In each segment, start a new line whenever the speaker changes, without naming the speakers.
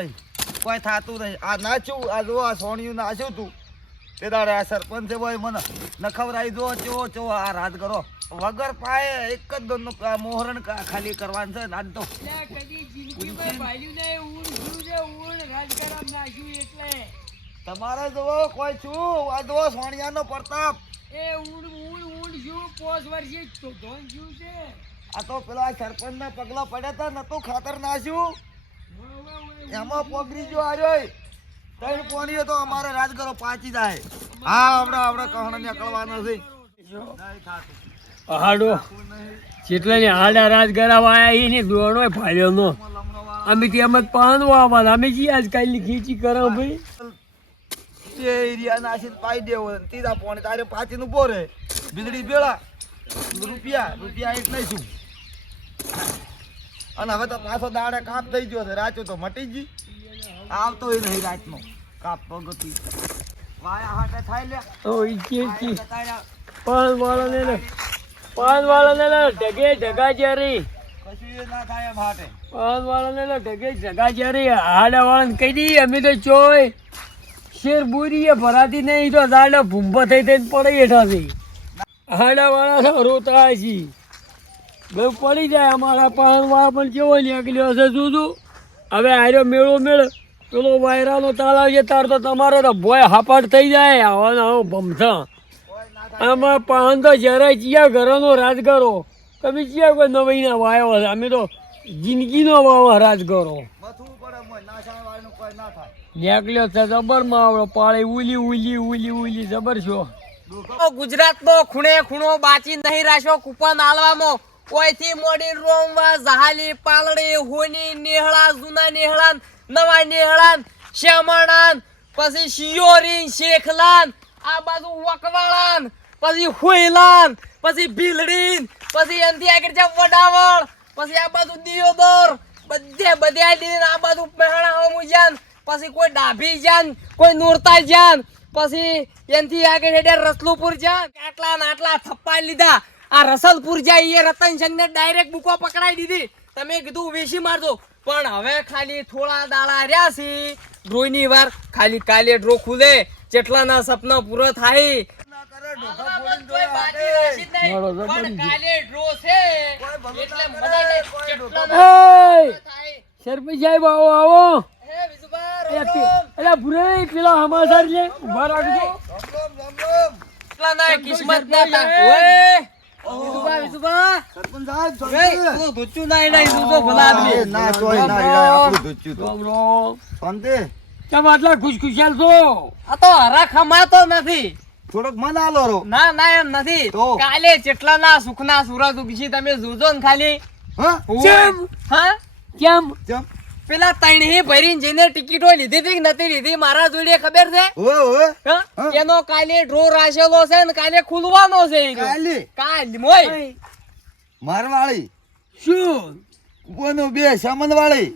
નહીં. કોઈ થતું નહીં. આ નાચ્યું આ જો આ સોણિયું નાચ્યું તું. તે દાડે આ સરપંચે ભાઈ મને નખવરાઈ દો ચો ચો આ રાત કરો. વગર પાયે એક જ દોનનું મોહરણ ખાલી કરવાનું છે ને તો. તમારે જોવો કોઈ છું આ જો સોણિયાનો પ્રતાપ.
એ ઊંડ ઊંડ ઊંડ છું પોસ વર્ષે તો ધોન છું છે.
આ તો પેલા સરપંચના પગલા પડ્યા હતા નતું ખાતર
વાહ,
એમાં પોગરી જો આવ્યો ત્રણ પોણીઓ તો અમારે રાજ કરો પાછી જાય. હા આપણે આપણે કહણ નીકળવાનો છે. નહીં જેટલા
હાડો જેટલાની હાડા રાજ કરાવવા આયા એને દોડો ફાડ્યો નો અમે ત્યાં જ પાનવા આવવાના અમે જી આજકાલની ખીચી કરો ભાઈ.
તે એરિયા નાસીને પાઈ દેવો. તીધા પોણી તારે પાછી નું બોરે બીજડી બેળા રૂપિયા રૂપિયા એટલે શું? અને હવે તો પાછો દાડે કાપ થઈ ગયો છે. રાચો તો મટી ગઈ. આવતો નહીં રાતનો. કાપ પગતી વાયા હાટે થાય લે
ઓ ઈ કે કે. પાન વાળા ને પાન વાળા ને ઢગે ઢગા જરી
કશું એ ના થાય હાટે.
પાન વાળા ને ઢગે ઢગા જરી હાડા કહી દઈએ અમે તો ચોય. શેર બુરી એ ભરાતી નહીં તો દાડા ભૂંભા થઈ થઈને પડે હેઠાથી. હાડા વાળા રોતા છે બે પડી જાય અમારા પાન વાળા પણ કેવો નીકળ્યો હશે શું શું હવે આર્યો મેળો મેળ. પેલો વાયરાનો તાળા છે તાર તો તમારે તો ભોય હાપાટ થઈ જાય. આવાનો આવો ભમથા. આમાં પાન તો જરાય ચિયા ઘરનો રાજ કરો તમે ચિયા કોઈ નવીના વાયો હશે અમે તો જિંદગીનો વાવો રાજ કરો નીકળ્યો છે જબર માવડો પાળે, ઉલી ઉલી ઉલી ઉલી, જબર છો.
ગુજરાતનો ખૂણે ખૂણો બાચી નહીં રાખશો કૂપન આલવામાં. કોઈથી મોડી રોમવા જહાલી પાલડી, હોની નેહળા, જૂના નેહળા નવા નેહળા શ્યામણાન પછી શિયોરી શેખલાન, આ બાજુ વકવાળાન, પછી હોઈલાન, પછી ભીલડીન, પછી એનથી આગળ છે વડાવળ, પછી આ બાજુ દિયોદર, બધે બધે આ બાજુ મહેણા હોમું જાન પછી કોઈ ડાભી જાન કોઈ નોરતા જાન પછી એનથી આગળ હેડે રસલુપુર જાન આટલા ને આટલા થપ્પા લીધા. આ રસલપુર જાય એ રતનસંગ ને ડાયરેક્ટ બુકો પકડાઈ દીધી. તમે કીધું વેસી મારજો. પણ હવે ખાલી થોડા દાડા રહ્યા છે. ડ્રોની વાર ખાલી કાલે ડ્રો ખુલે. જેટલાના સપના પૂરો થાય. એટલે.
સરપંચ સાહેબ આવો આવો.
હે વિજુભા,
એ
રામ
પે-
રામ.
એલા ભૂરે પેલા હમાસાર છે ઊભા રાખજો.
રામ રામ, રામ રામ.
જેટલાના કિસ્મત ના ના
ના ના
ખુશખુશાલ છો.
આ તો હરા ખમાતો નથી.
થોડોક મન આલો
ના ના એમ નથી.
તો?
કાલે જેટલાના સુખના સુરત ઉગી તમે જોજો ને ખાલી.
હા?
કેમ કેમ
પેલા તણહી ભરીને જઈને ટિકિટો લીધી હતી કે નથી લીધી મારા જોડે ખબર છે? હા?
હા.
એનો કાલે ડ્રો રાખેલો છે ને કાલે ખુલવાનો છે
કાલે?
કાલ મોય.
મારવાળી.
શું?
કોનો બે સમનવાળી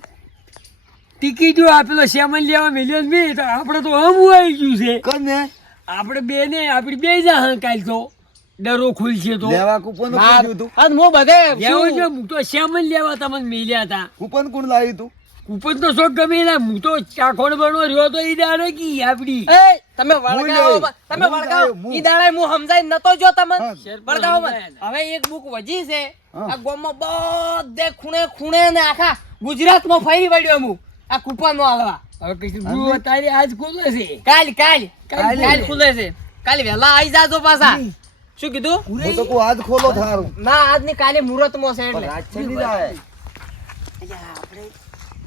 ટિકિટો આપેલો સામાન લેવા મિલિયન બી તો આપણે તો હમ આવી ગયું છે.
કોને?
આપણે બે ને આપડી બે જા કાલ તો. ડરો ખુલશે તો.
લેવા કૂપન કોણ હતું
અને હું બધે?
હું તો સામાન લેવા તમને મિલ્યા હતા.
કૂપન કોણ લાવ્યું તું?
કૂપન તો શોખ ગમે ના હું તો ચાખોડ બનવો રહ્યો તો ઈ દાડે કી આપડી?
એ, તમે વળગાવો
હું
તમે વળગાવો. ઈ દાડે હું સમજાય નતો જો
તમે
વળગાવો હવે એક બુક વજી છે. આ ગોમમાં બધે ખૂણે ખૂણે ને આખા ગુજરાતમાં ફરી વળ્યો હું. આ કૂપન નો આવવા
હવે કઈ જુઓ તારી આજ ખુલે છે.
કાલ કાલ.
કાલ.
ખુલે. છે. કાલ વેલા આવી જાજો પાછા. શું કીધું?
હું તો કો આજ ખોલો થારું.
ના આજની કાલે મુહૂર્તમાં છે એટલે
રાત છેડી જાય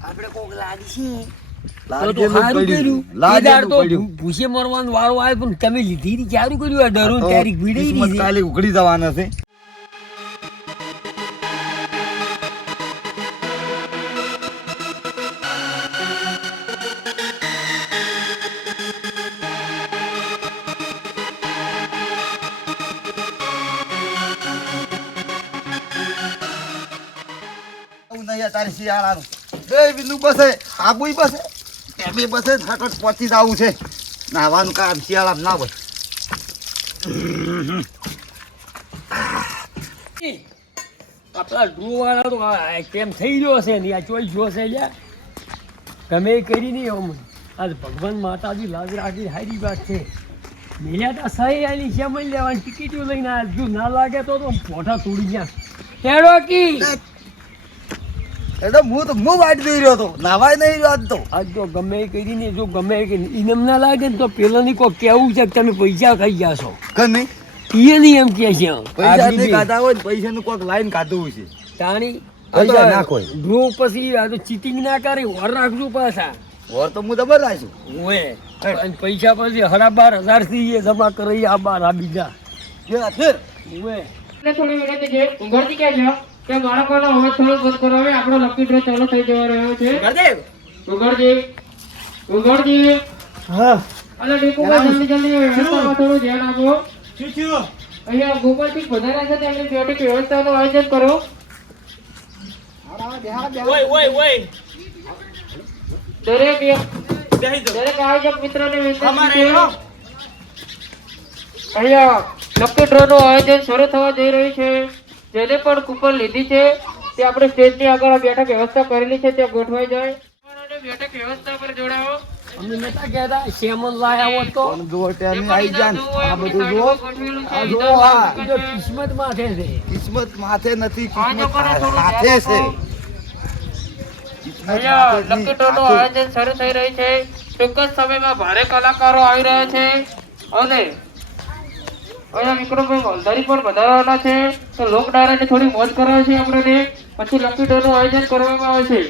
આપણે કોક લાગી તો
લાગેલું
સારું
પડ્યું.
કર્યું. ઈ
લાગેલું
દાડ તો
પડ્યું.
ભૂ- ભૂસે મરવાનો વારો આવ્યો પણ તમે લીધી ચારું કર્યું ડરો તારીખ ભીડી
કાલે ઉઘડી જવાના છે. આવું નહીં તારી શિયાળાનું. બે બિંદુ બસે આબુય બસે એમી બસે ફટાફટ પહોંચી જવું છે. નાવાનું કામ શિયાળામાં ના બસ
આપણા ડ્રો તો કેમ થઈ ગયો છે ને? આ ચોઈ ગયો છે લ્યા. ગમે કરી નહીં આમ આજ ભગવાન માતાજી લાગ રાખી હારી વાત છે. મેલ્યા તા સહી આની છે મળી લેવાની ટિકિટો લઈને આ જો ના લાગે તો મોઢા તોડી ગયા. હેડો કી!
એટલે હું તો હું વાટ જોઈ રહ્યો હતો. નાવાય નહીં રહ્યો આજ તો.
આજ તો ગમે એ કરીને જો ગમે એ કરીને ઇનામ ના લાગે ને તો પેલાની કોઈ કેવું છે કે તમે પૈસા ખાઈ જાશો
કે નહીં.
એ નહીં એમ કે છે.
પૈસા નહીં ખાતા હોય પૈસા નું કોઈક લાઈન ખાધું છે.
તાણી
પૈસા નાખો.
ડ્રો પછી આ તો ચીટિંગ ના કરે વર રાખજો પાછા.
ઓર તો હું દબર રાખું
ઓએ અને પૈસા પછી હરા બાર હજારથી એ જમા કરી આ બાર આ બીજા. ઓએ
એટલે થોડી વિનંતી છે ઉઘડતી ક્યાં છે? કે બાળકોનો અવાજ થોડો બંધ કરો. હવે આપણો લકી ડ્રો ચાલુ થઈ જવા રહ્યો છે. ઉઘડજી ઉઘડજી
હા.
અને ડીપુભાઈ જલ્દી જલ્દી વ્યવસ્થામાં થોડું ધ્યાન આપો. અહીંયા ગોપાલથી વધારે છે તેમની બેઠક વ્યવસ્થાનું આયોજન કરો. દરેક દરેક આયોજક મિત્રોને વિનંતી અહીંયા લકી ડ્રો નું આયોજન શરૂ થવા જઈ રહ્યું છે. જેને પણ કૂપન લીધી છે તે આપણે સ્ટેજની આગળ આ બેઠક વ્યવસ્થા કરેલી છે ત્યાં ગોઠવાઈ જાય. અને બેઠક વ્યવસ્થા પર જોડાવો
અમે નતા કહેતા શ્યામલ લાયા હોત તો.
પણ જો આવી જાય આ બધું જુઓ આ જુઓ આ.
એ કિસ્મત માથે છે.
કિસ્મત માથે નથી કિસ્મત માથે છે.
અહીંયા લકી ડ્રો નું આયોજન શરૂ થઈ રહ્યું છે. ચોક્કસ સમયમાં ભારે કલાકારો આવી રહ્યા છે. અને અહીંયા વિક્રમભાઈ મોલધારી પણ વધારવાના છે. તો લોકડાયરાની થોડી મોજ કરાવે છે આપણે પછી લકી ડ્રો આયોજન કરવામાં આવે છે.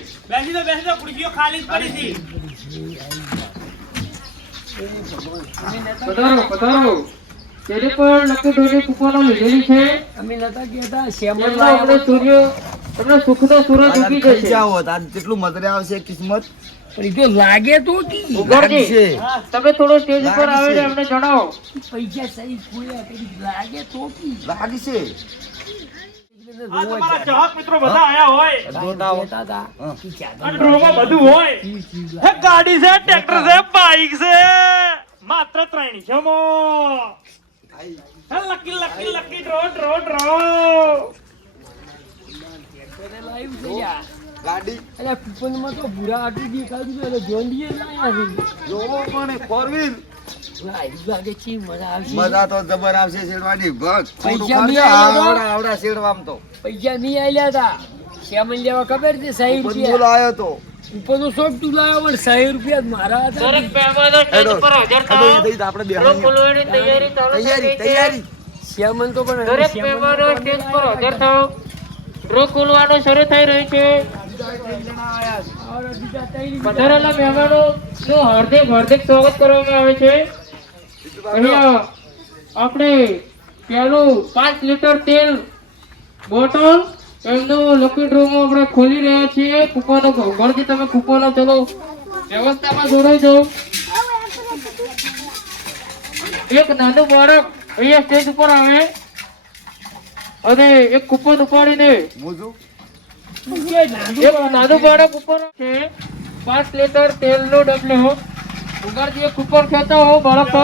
પધારો પધારો. તેને પણ લકી ડોની કૂપનો લીધેલી છે.
અમે નતા કહેતા શ્યામલ
આપણે સૂર્ય આપણે સુખનો સૂરજ ઉગી જશે.
જાઓ આજ કેટલું મધરે આવશે કિસ્મત.
પણ એ લાગે તો કી?
તમે થોડો સ્ટેજ ઉપર. આવીને અમને જણાવો.
પૈસા સહી ખોયા લાગે તો કી?
લાગશે.
ગાડી છે ટ્રેક્ટર છે બાઈક છે. માત્ર ત્રણ છે lucky lucky lucky draw draw draw
લાવ્યું છે યાર.
ગાડી.
અરે કૂપનમાં તો ભૂરા આટલું દેખાતું હતું એટલે જોન દીએ ના છે.
જોવો પણ ફોર વ્હીલ
છે મજા
તો જબર આવશે શેડવાની ભગ.
પૈસા બી આયા
આવડા આવડા શેડવામ તો.
પૈસા નહીં આલ્યા હતા. શ્યામલ લેવા ખબર છે સાહીઠ રૂપિયા?
આવ્યો તો.
ઉપરનું શોખ તું લાવ્યો પણ સાહીઠ રૂપિયા મારા હતા.
આપણે
તૈયારી
તૈયારી તૈયારી.
શ્યામલ તો પણ
દરેક મહેમાનો પર હાજર ખોલવાનું શરૂ થઈ રહ્યું છે. પધારેલા મહેમાનો નું હાર્દિક હાર્દિક સ્વાગત કરવામાં આવે છે. અહીંયા આપણે પેલું પાંચ લીટર તેલ બોટલ એમનું લકી ડ્રોમાં આપણે ખોલી રહ્યા છીએ. કૂપનો ઘરથી તમે કૂપનો ચલો, વ્યવસ્થામાં જોડાઈ જાઓ. એક નાનું બાળક અહીંયા સ્ટેજ ઉપર આવે અને એક કૂપન ઉપાડીને
એક નાનું
બાળક ઉપર પાંચ લીટર તેલનો ડબલો ઉગાડજી એક ઉપર ખેતો હો, બાળક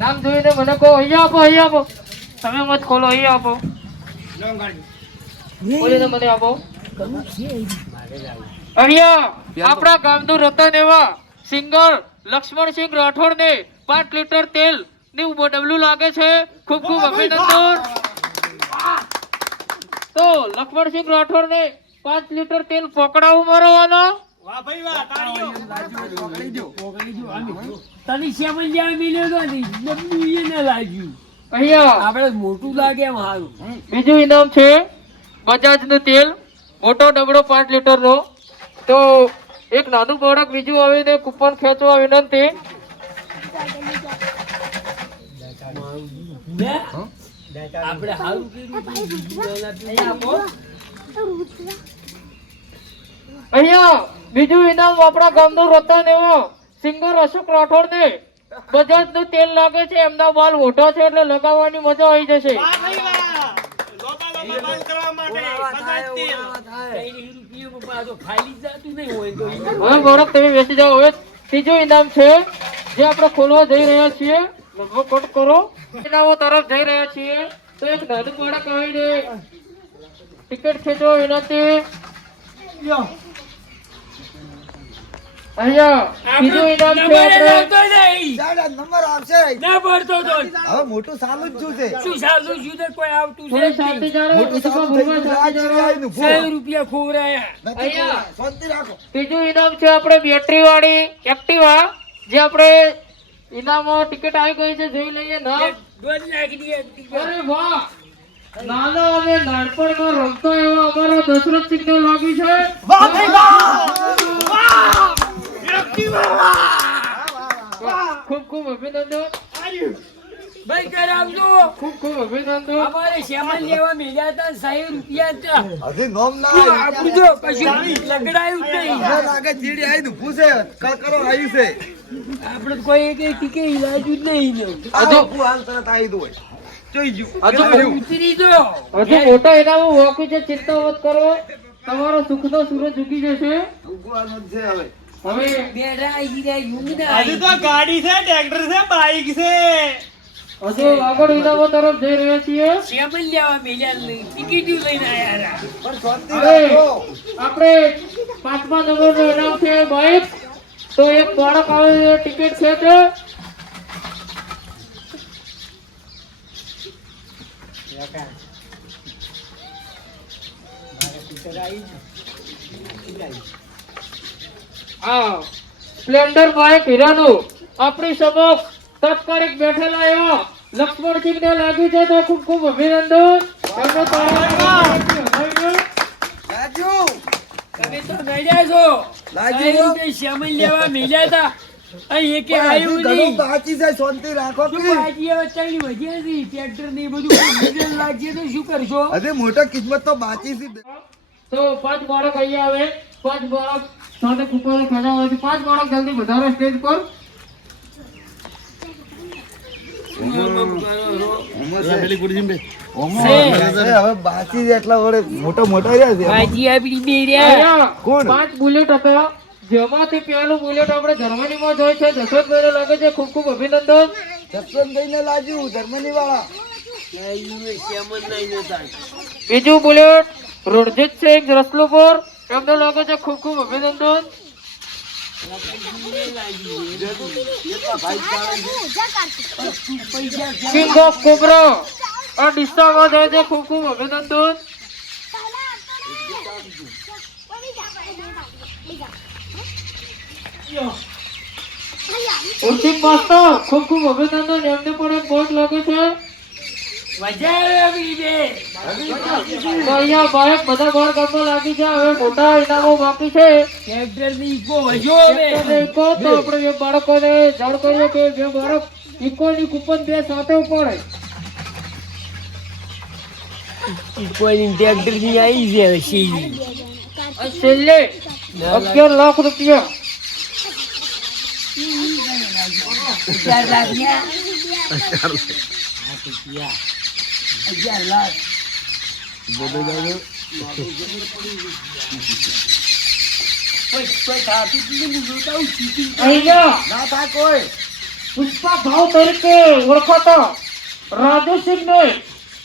નામ જોઈને મને કહો અહીંયા આપો અહીંયા આપો. તમે મત ખોલો અહીંયા આપો. બોલીને મને આપો. અહીંયા, આપણા ગામનું રતન એવા સિંગર લક્ષ્મણસિંહ રાઠોડ ને પાંચ લીટર તેલની ડબલું લાગે છે. ખૂબ ખૂબ અભિનંદન. તો લક્ષ્મણસિંહ રાઠોડ ને પાંચ લીટર તેલ પકડાવું મારવાનો?
વાહ ભાઈ વાહ તાળીઓ.
તને જ્યાં મિલ્યો તો લાગ્યું.
અહીંયા.
આપણે મોટું લાગે એમ
બીજું ઇનામ છે બજાજનું તેલ. મોટો ડબડો પાંચ લીટર નો તો એક નાનું બાળક બીજું આવીને કૂપન ખેંચવા વિનંતી.
ને આપણે આપો
અહીંયા બીજું ઇનામ આપણા ગામનું રતન એવો. સિંગર અશોક રાઠોડ ને બજાજનું તેલ લાગે છે એમના બાલ મોટા છે એટલે લગાવવાની મજા આવી જશે. તમે બેસી જાઓ. હવે ત્રીજું ઇનામ છે જે આપણે ખોલવા જઈ રહ્યા છીએ. લગભગ કટ કરો. એનાઓ તરફ જઈ રહ્યા છીએ. તો એક નાનું બાળક આવીને ટિકિટ
ખેંચો
એનાથી. મોટું સાલું જ શું
સાલું કોઈ આવતું. રૂપિયા ખોવરાયા.
ઇનામ છે આપણે બેટરી વાળી એક્ટિવા જે આપણે ઇનામમાં ટિકિટ આવી ગઈ છે જોઈ લઈએ ના.
એક દોઢ લાખની
અરે વાહ! નાના અને નાનપણમાં રમતો એવો અમારો દશરથ સિંહને લાગી છે. ખૂબ ખૂબ અભિનંદન.
ભાઈ કરાવજો
ખૂબ ખૂબ અભિનંદન.
અમારે શ્યામલ લેવા મેળ્યા હતા સાહીઠ રૂપિયા હતા.
હજી નોમ ના
શું
આવ્યું.
આપણું જો કશું લગડાયું નહીં.
લાગે ચીડી આવીને ઊભું છે. કળકળો આવ્યું છે.
આપણે કોઈ એક ટીકે ઈલાજ જ નહીં ને
હાલ તરત આવી
કરો. તમારો સૂરજ ઉગી જશે.
હવે.
હવે
ગાડી છે ટ્રેક્ટર છે બાઈક છે.
હજુ આગળ ઇનામો તરફ જઈ રહ્યા છીએ.
લેવા ટિકિટ લઈને આયા
આપણે પાંચમા નંબરનું ઇનામ છે બાઇક તો એક બાળક આવે ટિકિટ છે તે. હા સ્પ્લેન્ડર બાઇક હીરાનું. આપણી સમક્ષ તાત્કાલિક બેઠેલા એવા લક્ષ્મણસિંહ ને લાગ્યું છે તો ખૂબ ખૂબ અભિનંદન.
રાજુ.
તમે તો છો? શ્યામલ લેવા હતા? નહીં. તો શું કરશો?
હજી મોટો કિસ્મત તો બાકી છે.
તો પાંચ બાળક અહીંયા આવે. પાંચ બાળક સાથે કુકરો હોય પાંચ બાળક જલ્દી વધારો સ્ટેજ પર
હવે બાકી છે એટલા વડે મોટો મોટો રહ્યા છે
બાજી આપડી બે રહ્યા.
અહીંયા
કોણ?
પાંચ બુલેટ હતા. જેમાંથી પહેલું બુલેટ આપણે જર્મનીમાં જોઈ છે. દશરથભાઈને લાગે છે ખૂબ ખૂબ અભિનંદન.
થઈને લાજ્યું જર્મની વાળા
બીજું બુલેટ રણજીત સિંહ રસલુપુર. એમને લાગે છે ખૂબ ખૂબ અભિનંદન. કિંગ ઓફ કોબરા આ ડિસ્ટામાં જાય છે. ખૂબ ખૂબ અભિનંદન. ઉર્જિત માસ્ટર, ખૂબ ખૂબ અભિનંદન. એમને પણ એક બોટ લાગે છે. બધા ગામમાં લાગી છે હવે મોટા ઇનામો બાકી છે. તો આપણે બાળકોને જાણ કરીએ કે બે બાળક ઇકોની કૂપન બે સાથે પડે
ઈકોની ટ્રેક્ટરની આવી છે હવે સીધી
છેલ્લે અગિયાર લાખ રૂપિયા.
ચાર લાખ ગયા અગિયાર લાખ.
થાય કોઈ
પુષ્પા ભાવ તરીકે ઓળખાતા રાજુસિંહ ને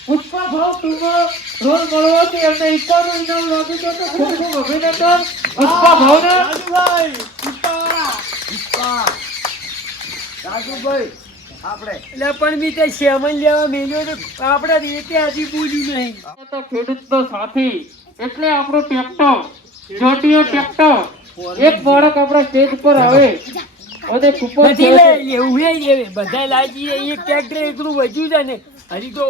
પુષ્પા ભાવ ટૂંકમાં રોલ મળવાથી એમને ઇકોનું ઇનામ લાગ્યું છે. તો ખૂબ ખૂબ અભિનંદન. પુષ્પા ભાવને
રાજુભાઈ
પુષ્પા. રાજુભાઈ આપણે.
એટલે પણ બી તે શ્યામલ લેવા મેલ્યો તો આપણે રેતે હજી બોલ્યું નહીં.
તો ખેડૂતનો સાથી એટલે આપણું ટ્રેક્ટર જોટીઓ ટ્રેક્ટર એક બાળક આપણા સ્ટેજ પર આવે. અને કૂપન
નથી
છે
લે એવું હે બધા લાગી એક ટ્રેક્ટર એકલું વધ્યું છે ને હજી તો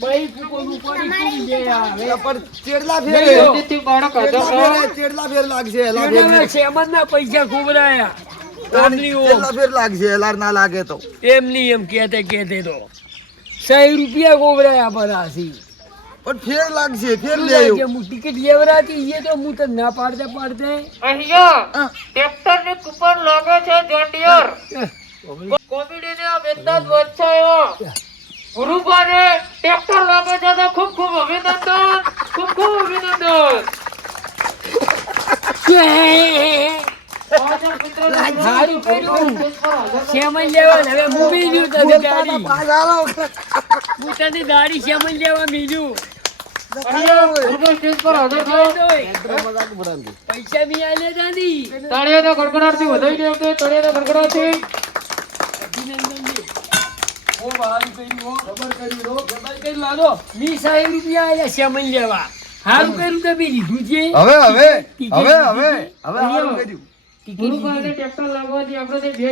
બઈ કૂપન ઉપાડી કુડી આવે.
એટલે ચેડલા ફેર ચેડલા ચેડલા લાગશે
ના પૈસા ખોબરાયા. ઓમ.
ફેર લાગશે? એલાર ના લાગે તો.
એમની એમ કહેતે કહેતે તો સાઈ રૂપિયા ખોબરાયા બરાસી
પણ ફેર લાગશે ફેર લે
હું ટિકિટ લેવરાતી એ તો હું તો ના પાડતે પાડતે.
અહીંયા ટ્રેક્ટરની કૂપન લાગે છે જોન્ડિયર કોમેડીને આ બેતાજ વચ્ચે એવા ટ્રેક્ટર લાગે છે તો ખૂબ ખૂબ અભિનંદન ખૂબ ખૂબ અભિનંદન.
સારું કર્યું. લેવા હવે તને ગાડી. હું તને ગાડી લેવા બીજું. પૈસા બી આલે દાદી.
વધાવી દે
ઓ બહાર કર્યું હો. ખબર કરી રો ખબર કરી લાદો મી સાહેબ રૂપિયા આયા શ્યામલ લેવા. હારું કર્યું કે બી લીધું છે
હવે હવે હવે હવે હવે હારું કર્યું.
બે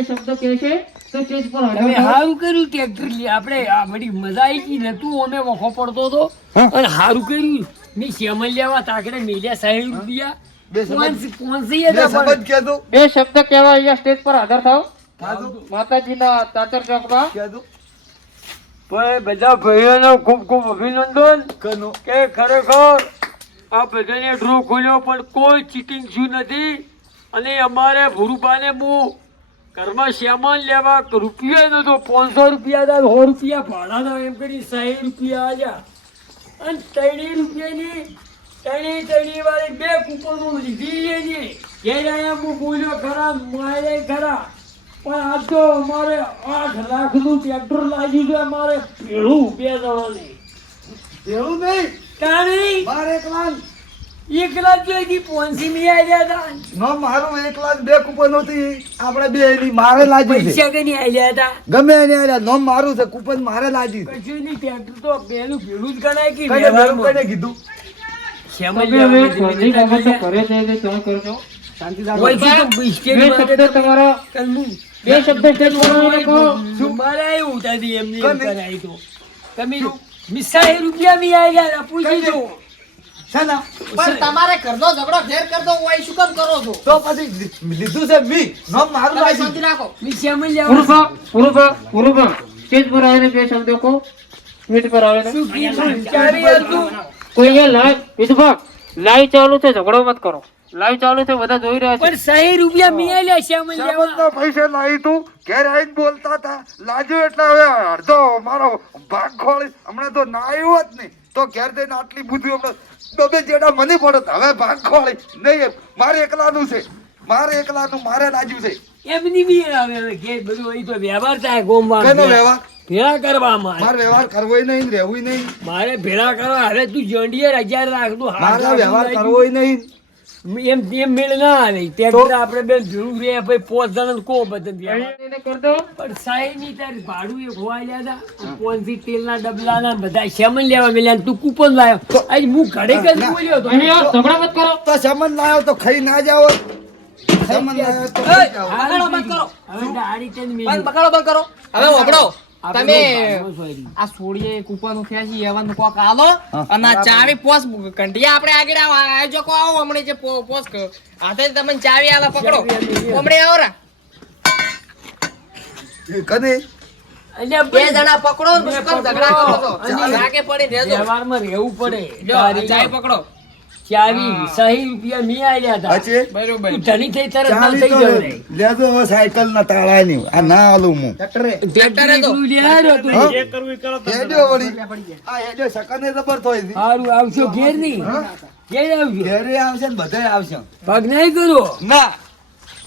શબ્દ કેવા છે સ્ટેજ પર હાજર
તમે
થાઓ
હારું કર્યું ટ્રેક્ટર લે. આપણે આ બધી મજા આવી ગઈ. નતું અમે વખો પડતો તો. અને હારું કર્યું. મેં શ્યામલ લેવા તાકડે મેલ્યા સાહેબ રૂપિયા.
બે શબ્દ-
પાંચ- પાંચસી
બે
હતા પણ.
શબ્દ કહેતો
બે શબ્દ કહેવા અહીંયા સ્ટેજ પર હાજર થાઓ.
ખાધું
માતાજીના તાતર
કહેતું
પણ બધા ભાઈઓનો ખૂબ ખૂબ અભિનંદન
કનો
કે ખરેખર આ બધાને ડ્રો ખોલ્યો પણ કોઈ ચીટિંગ શું નથી. અને અમારે ભુરુબાને હું ઘરમાં સામાન લેવા રૂપિયા નતો પાંચસો રૂપિયા હતા સો રૂપિયા ભાડાના એમ કરી સાહીઠ રૂપિયા આવ્યા અને ત્રણેય રૂપિયાની ત્રણેય ત્રણેય વાળી બે કૂપનો લીધી એની ઘેર આયા હું બોલ્યો ખરા મારે ખરા પણ આ તો અમારે આઠ લાખનું ટ્રેક્ટર લાગ્યું છે અમારે ભેળું બે જણાને
એવું નહીં.
તાણી?
મારે એકલા
એક લાખ જોઈતી પોન્સી મી આલ્યા હતા.
નો મારું એકલા બે કૂપન હતી આપણે બે એની મારે લાજી છે.
પૈસા કઈ આલ્યા હતા?
ગમે એને આલ્યા નો મારું છે. કૂપન મારે લાજી
કશું નહીં ટ્રેક્ટર તો પેલું ભેળું જ ગણાય કે
કઈ મેરું કઈ કીધું?
તમે બે શબ્દ. બે
મિસાઈ રૂપિયા મી આવી ગયા પૂછી
કને?
પણ તમારે કરતો ઝઘડો ઘેર કરતો હોય શું કામ કરો છો?
તો પછી લીધું છે મી. નો મારું
તમે
લાગ્યું
શાંતિ
મી શ્યામલ લેવા
પુરુષા પુરુષા પુરુષા સ્ટેજ પર આવીને બે શબ્દો કહો. સ્વીટ પર આવીને
શું કીધું
કોઈ અહીંયા લાઈવ વિધવા લાઈવ ચાલુ છે ઝઘડો મત કરો. લાઈવ ચાલુ છે બધા જોઈ રહ્યા છે.
પણ સહી રૂપિયા મી આલ્યા શ્યામલ લેવા
પૈસા લાવી તું. ઘેર આવીને બોલતા હતા. લાજુ એટલે હવે અડધો મારો ભાગ ખોળી. હમણાં તો ના આવ્યો જ નહીં. તો ઘેર જઈને આટલી બુદ્ધિ હમણાં ડબે જેડા મને પડત હવે ભાગ ખોળી નહીં મારે એકલાનું છે. મારે એકલાનું મારે રાજ્યું છે.
એમની બી આવે કે બધું અહીં તો વ્યવહાર થાય ગોમવા
કેનો વ્યવહાર?
ભેળા કરવા મારે.
મારે વ્યવહાર કરવો નહીં રહેવું નહીં.
મારે ભેળા કરવા. હવે તું જંડીએ હજાર રાખતું તું
મારે વ્યવહાર કરવો નહીં.
એમ એમ મેળ ના આવે. ત્યાં આપણે બેન ભેળું રે ભાઈ પોચ જણા કો બધા પણ સાહેબની તાર ભાડું એ ખોવાઈ ગયા હતા. પોનથી તેલના ડબલા ના બધા શેમન લેવા મેલ્યા તું કૂપન લાવ્યો આજ હું ઘરે કઈ બોલ્યો તો
ઝઘડા મત કરો.
તો સમન લાવ્યો તો ખાઈ ના જાઓ. સમન લાવ્યો તો
બંધ કરો
હવે દાઢી તેને
બંધ
મેલી.
બગાડો બંધ કરો. હવે
આપણે
તમે આ સોડીએ કૂપન ખેંચી એવાનું કોક આલો. અને આ ચાવી પોસ કંટિયા આપણે આગળ આવો. આયોજકો આવો હમણાં જે પોસ હાથે તમને ચાવી આલા પકડો. હમણાં આવો રા.
કને?
અલ્યા
બે જણા પકડો ઝઘડા કરો પડી
રહેવું પડે.
ચાવી પકડો.
ચાવી સહી રૂપિયા મી આલ્યા હતા.
હચે
બરોબર.
તું ધણી થઈ તરત ના થઈ
તો લેજો હવે સાયકલ ના તાળા ની આ ના આલું હું.
ટ્રેક્ટરે. તો.
એકલું તું.
જે કરવું કરો તમે.
હેડ્યો વળી. આ હેડ્યો. સકને જબર થોઈ
હારું આવશો ઘેર નહીં. ઘેર આવજો.
ઘેરે આવશે ને બધાય આવશે.
પગ નહીં કરો.
ના.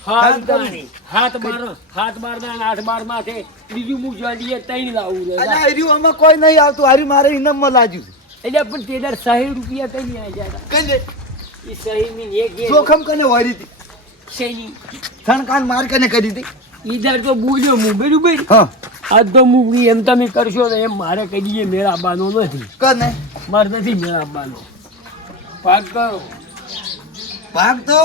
હાથ હાથ બાર. હાથ બાર આઠ બાર માથે. બીજું મુખ જોડીએ તઈ લાવું રે.
આર્યું આમાં કોઈ નહીં આવતું. આર્યું મારે ઇનામમાં લાગ્યું
એટલે પણ તે દર સાહીઠ રૂપિયા કઈ નહીં આવ્યા.
કઈ
એ સહી ની એક
જોખમ કને વારી હતી
શેની.
થણકાન માર કને કરી હતી?
ઈધર તો બોલ્યો હું બરોબર?
હા.
આજ તો હું એમ તમે કરશો ને એમ મારે કઈ દઈએ મેળ આવવાનો નથી.
કને?
મારે નથી મેળા આવવાનો ભાગ કરો.
ભાગ તો?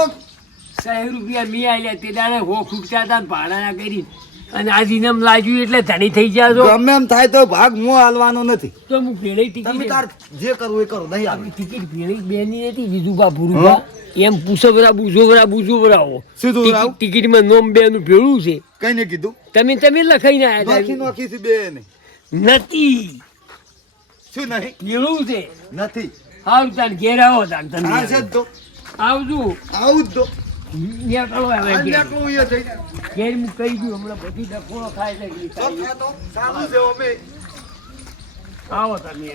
સાહીઠ રૂપિયા મી આવ્યા તે દાડે હો ખૂટતા હતા ભાડાના કરી અને આ ઇનામ લાજ્યું એટલે ધણી થઈ ગયા છો.
ગમે એમ થાય તો ભાગ હું હાલવાનો નથી.
તો હું ભેળી
તમે તાર જે કરવું એ કરો નહીં આવે
ટિકિટ ભેળે બેની હતી વિજુબા ભુરુબા. એમ પૂછવરા બુઝોવરા બુઝોવરાઓ
સીધું રાવ?
ટિકિટમાં નોમ બેનું ભેળું છે.
કઈ ને કીધું.
તમે તમે લખાઈને
નોખી
આવ્યા
નોખી થી બે ને
નથી.
શું નહીં?
ભેળું છે.
નથી.
હાલ તાર ઘેર આવો તાર તમે
આવજો.
આવજો.
આવું જ
નીકળો હવે ઘેર.
એ
ઘેર હું કહી દઉં હમણાં બધી ડફોળો થાય છે
સારું છે અમે.
આવો તમે